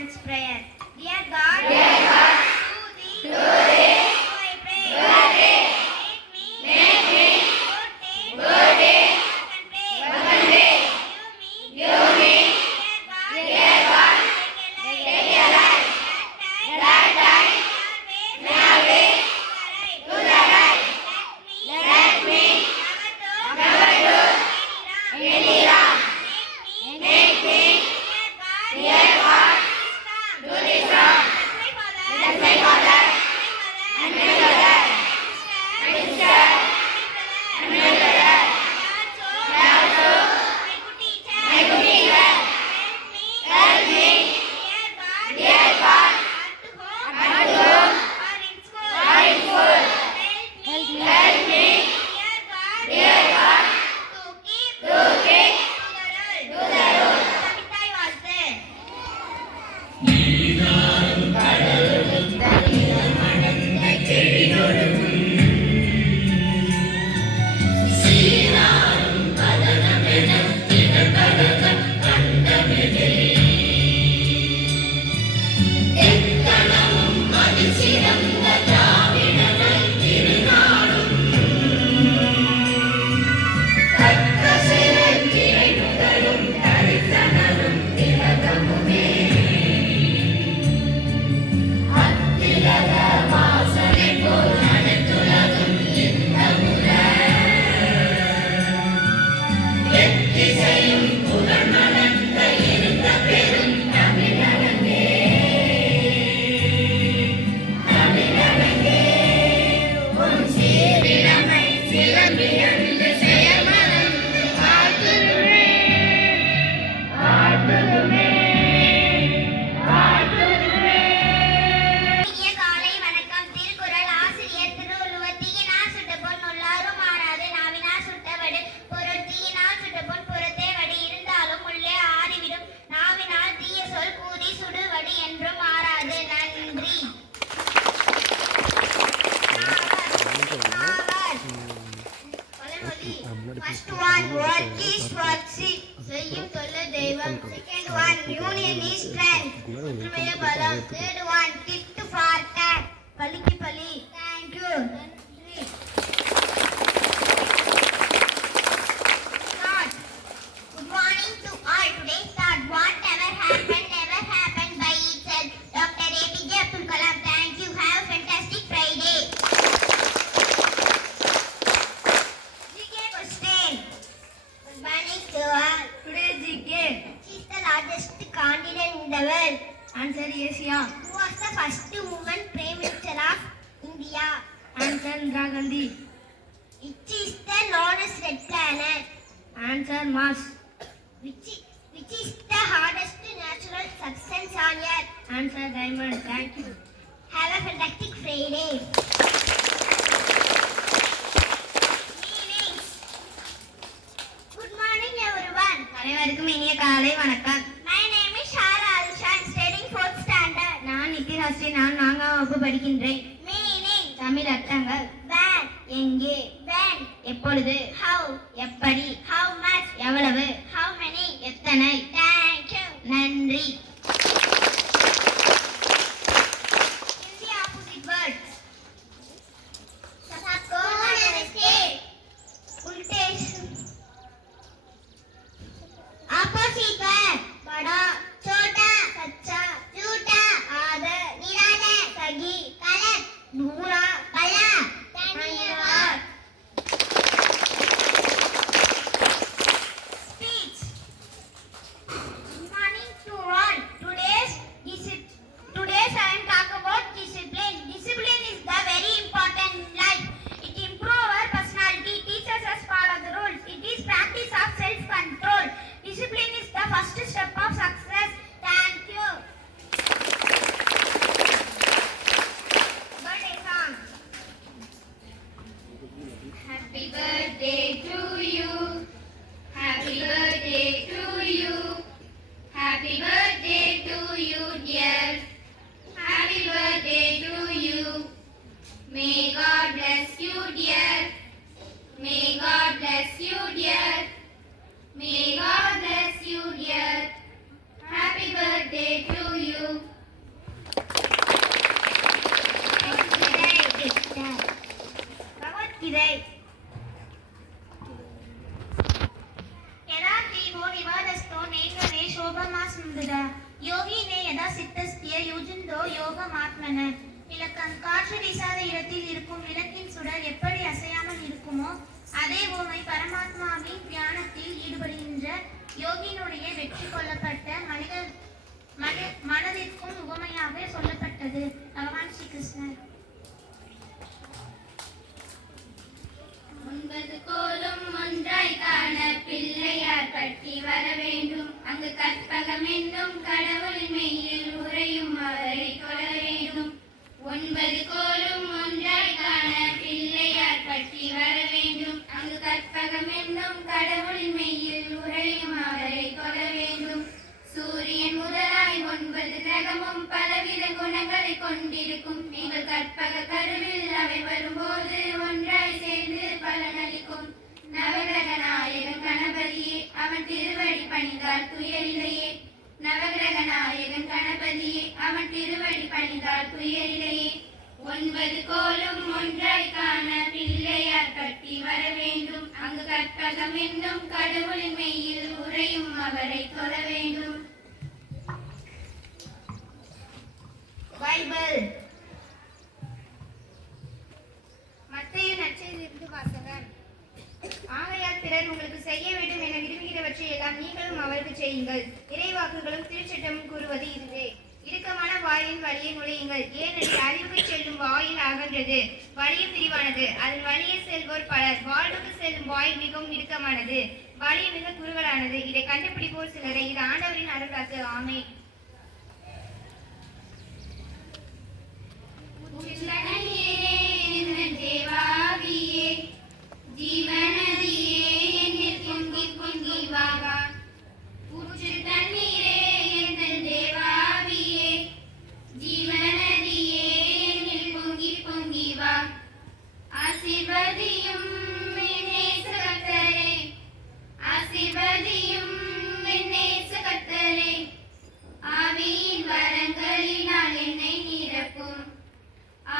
thanks prayer. Dear God, to thee, I pray. Make me good in second pray. Give me, dear God, take a life. That I may always do the right. Let me never do any wrong. Make me, dear God, do this wrong. Bless my father and my mother, my sister and my brother, and also my good teacher. Help me, dear God, at home or in school. Help me, dear God, to keep to the rule. கவிதாய் வாழ்த்து. இனிய காலை வணக்கம். திருக்குறள் ஆசிரியர் திருவள்ளுவர். தீயினால் சுட்ட பொன் உள்ளாரும் ஆறாது, நாவினால் சுட்டவடு பொருள். தீயினால் சுட்ட பொன் புறத்தே வடி, இருந்தாலும் உள்ளே ஆறிவிடும். நாவினால் தீய சொல் கூறி சுடுவடு என்றும் ஆறாது. நன்றி. First one, work is worksy. செய்யும் தொல்ல தெய்வம். Second one, union is strength. ஒற்றுமையே பலம். Third one, tit for tat. பலிக்கு பலி. Thank you. நன்றி. Start. Good morning to all. Today start. Whatever happened never happened by itself. Dr. APJ Abdul Kalam. Thank you. Have a fantastic Friday. GK question. Good morning to all. Today GK. Which is the largest continent in the world? Answer Asia. Who was the first woman Prime Minister of India? Answer Indira Gandhi. Which is the longest red planet? Answer Mars. Which is the hardest natural substance on earth? Answer diamond. Thank you. Have a fantastic Friday. Meanings. Good morning everyone. அனைவருக்கும் இனிய காலை வணக்கம். My name is Shara Alisha. I'm studying 4th standard. நான் நித்திஹாஸ்ரீ. நான் 4ஆம் வகுப்பு படிக்கின்றேன். Meaning. Tamil அர்த்தங்கள். Where. எங்கே. When. எப்பொழுது. How. எப்படி. How much. எவ்வளவு. How many. எத்தனை. Thank you. நன்றி. Hindi opposite words. सबको नमस्ते. उल्टे opposite word. बड़ा, छोटा, सच्चा, झूठा, आदर, निरादर, सही, गलत, बुरा, भला. धन्यवाद. Speech. Good morning to all. உள்ளன. விளக்கம்: காற்று வீசாத இடத்தில் இருக்கும் விளக்கின் சுடர் எப்படி அசையாமல் இருக்குமோ அதே உவமை பரமாத்மாவின் தியானத்தில் ஈடுபடுகின்ற யோகியினுடைய வெற்றி கொள்ளப்பட்ட மனதிற்கும் உவமையாக சொல்லப்பட்டது. பகவான் ஸ்ரீ கிருஷ்ணர். 9 கோலும் ஒன்றாய் காண பிள்ளையார் பற்றி வர வேண்டும். அங்கு கற்பகம் என்னும் கடவுளின் மெய்யில் உறையும் அவரை தொழ வேண்டும். 9 கோலும் ஒன்றாய் காண பிள்ளையார் பற்றி வர வேண்டும். அங்கு கற்பகம் என்னும் கடவுளின் மெய்யில் உறையும் அவரை தொழ வேண்டும். சூரியன் முதலாய் 9 கிரகமும் பலவித குணங்களை கொண்டிருக்கும். எங்கள் கற்பக கருவில் அவை வரும்போது ஒன்றாய் சேர்ந்து பலனளிக்கும். நவகிரக நாயகன் கணபதியே, அவன் திருவடி பணிந்தால் துயரில்லையே. நவகிரக நாயகன் கணபதியே, அவன் திருவடி பணிந்தால் துயரில்லையே. 9 கோலும் ஒன்றாய் காண பிள்ளையார் பற்றி வர வேண்டும். அங்கு கற்பகம் என்னும் கடவுளின் மெய்யில் உறையும் அவரை தொழ வேண்டும். பைபிள். மத்தேயு நற்செய்தியிலிருந்து வாசகம். ஆகையால் பிறர் உங்களுக்கு செய்ய வேண்டும் என விரும்புகிறவற்றை எல்லாம் நீங்களும் அவருக்கு செய்யுங்கள். இறைவாக்குகளும் திருச்சட்டமும் கூறுவது இதுவே. இறுக்கமான வாயின் வழியை நுழையுங்கள், ஏனெனில் அறிவுக்கு செல்லும் வாயில் அகன்றது, வழியும் விரிவானது, அதன் வழியே செல்வோர் பலர். வாழ்வுக்கு செல்லும் வாயில் மிகவும் இறுக்கமானது, வழி மிக குறுகலானது, இதை கண்டுபிடிப்போர் சிலரை. இது ஆண்டவரின் அருள்வாக்கு. ஆமென்.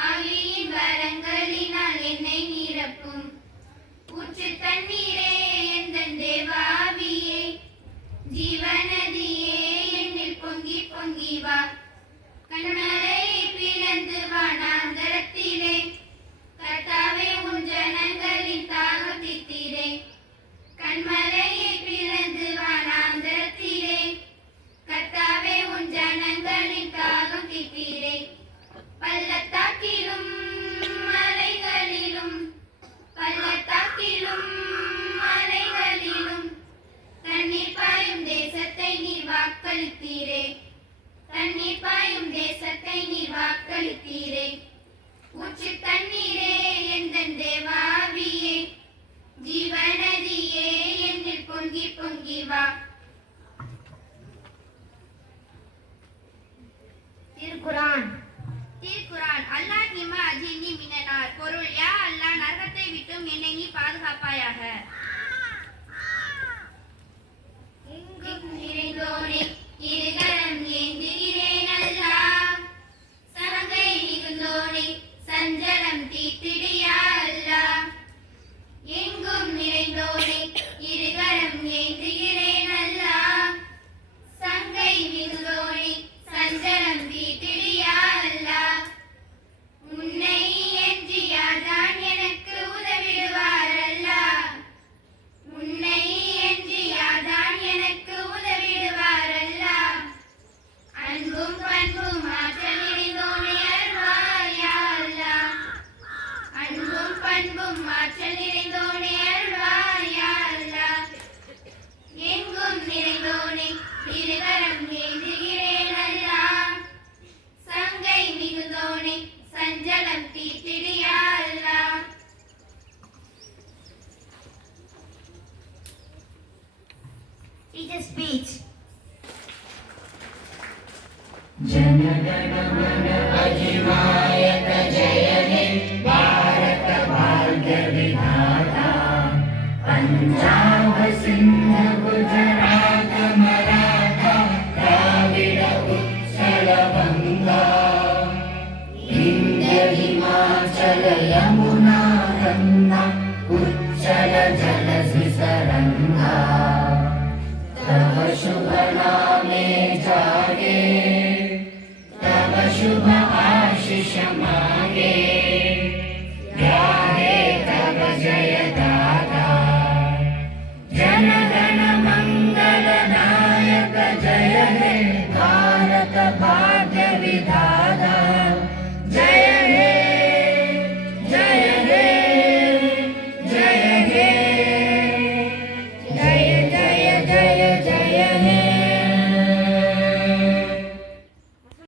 ஆவியின் வரங்களினால் என்னை நிரப்பும். ஊற்று தண்ணீரே எந்தன் தேவாவியே, ஜீவநதியே என்னில் பொங்கி பொங்கி வா. கண்மலையை பிளந்து வானாந்தரத்திலே, கர்த்தாவே உன் ஜனங்களின் தாகம் தீர்த்தீரே. கண்மலையை பிளந்து வானாந்தரத்திலே, கர்த்தாவே உன் ஜனங்களின் தாகம் தீர்த்தீரே. பள்ளத்தாக்கிலும் மலைகளிலும் தண்ணீர் பாயும் தேசத்தை நீர் வாக்களித்தீரே. தண்ணீர் பாயும் தேசத்தை நீர் வாக்களித்தீரே. ஊற்று தண்ணீரே எந்தன் தேவாவியே, ஜீவநதியே என்னில் பொங்கி பொங்கி வா. திருக்குரான். திருக்குரான். அல்லாஹ் நிம அஜினி மினனார். பொருள்: யா அல்லாஹ், நரகத்தை விட்டும் என்னை நீ பாதுகாப்பாயாக. எங்கும் நிறைந்தோனே, இருகரம் ஏந்துகிறேன் அல்லாஹ். சங்கை மிகுந்தோனே, சஞ்சலம் தீர்த்திடு யா அல்லாஹ். எங்கும் நிறைந்தோனே, இருகரம் ஏந்துகிறேன் அல்லாஹ். சங்கை மிகுந்தோனே, சஞ்சலம் தீர்த்திடு யா அல்லாஹ். உன்னை என்று யார்தான் எனக்கு உதவிடுவார் அல்லாஹ். உன்னை என்று யார்தான் எனக்கு உதவிடுவார் அல்லாஹ். அன்பும் பண்பும் ஆற்றல் நிறைந்தோனே அருள்வாய் யா அல்லாஹ். அன்பும் பண்பும் ஆற்றல் நிறைந்தோனே அருள்வாய் யா அல்லாஹ். எங்கும் நிறைந்தோனே, இருகரம் ஏந்துகிறேன் அல்லாஹ். சங்கை மிகுந்தோனே, சஞ்சலம் தீர்த்திடு யா அல்லாஹ். Teacher speech. जनगणमन अधिनायक जय हे भारत भाग्य विधाता. पंजाब सिंध गुजरात मराठा द्राविड उत्कल गंगा. विंध्य हिमाचल यमुना गंगा उच्चल जलधि तरंगा. तव शुभ नामे जागे, तव शुभ आशीष भगवत